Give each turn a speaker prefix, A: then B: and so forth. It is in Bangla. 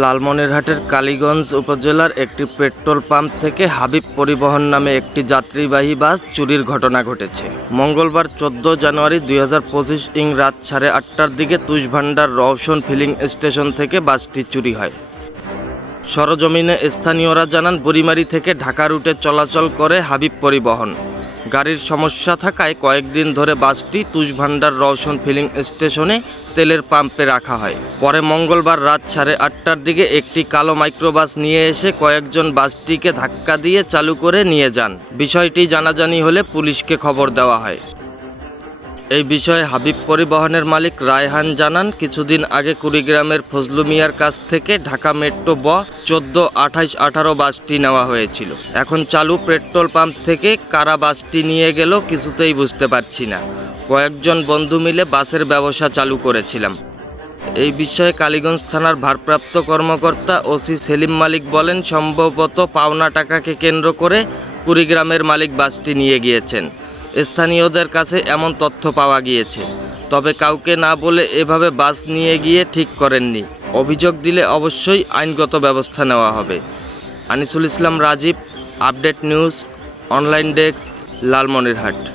A: লালমনিরহাটের কালীগঞ্জ উপজেলার একটি পেট্রোল পাম্প থেকে হাবিব পরিবহন নামে একটি যাত্রীবাহী বাস চুরির ঘটনা ঘটেছে। মঙ্গলবার চোদ্দ জানুয়ারি দুই হাজার পঁচিশ ইং রাত সাড়ে আটটার দিকে তুষভান্ডার রওশন ফিলিং স্টেশন থেকে বাসটি চুরি হয়। সরজমিনে স্থানীয়রা জানান, বুড়িমারি থেকে ঢাকা রুটে চলাচল করে হাবিব পরিবহন। গাড়ির সমস্যা থাকায় কয়েকদিন ধরে বাসটি তুষভান্ডার রওশন ফিলিং স্টেশনে তেলের পাম্পে রাখা হয়। পরে মঙ্গলবার রাত সাড়ে আটটার দিকে একটি কালো মাইক্রোবাস নিয়ে এসে কয়েকজন বাসটিকে ধাক্কা দিয়ে চালু করে নিয়ে যান। বিষয়টি জানাজানি হলে পুলিশকে খবর দেওয়া হয়। এই বিষয়ে হাবিব পরিবহনের মালিক রায়হান জানান, কিছুদিন আগে কুড়িগ্রামের ফজলু মিয়ার কাছ থেকে ঢাকা মেট্রো ব চোদ্দ আঠাইশ আঠারো বাসটি নেওয়া হয়েছিল। এখন চালু পেট্রোল পাম্প থেকে কারা বাসটি নিয়ে গেল কিছুতেই বুঝতে পারছি না। কয়েকজন বন্ধু মিলে বাসের ব্যবসা চালু করেছিলাম। এই বিষয়ে কালীগঞ্জ থানার ভারপ্রাপ্ত কর্মকর্তা ওসি সেলিম মালিক বলেন, সম্ভবত পাওনা টাকাকে কেন্দ্র করে কুড়িগ্রামের মালিক বাসটি নিয়ে গিয়েছেন। স্থানীয়দের কাছে এমন তথ্য পাওয়া গিয়েছে। তবে কাউকে না বলে এভাবে বাস নিয়ে গিয়ে ঠিক করেননি। অভিযোগ দিলে অবশ্যই আইনগত ব্যবস্থা নেওয়া হবে। Anisul Islam Rajib, update news, online desk, Lalmonirhat.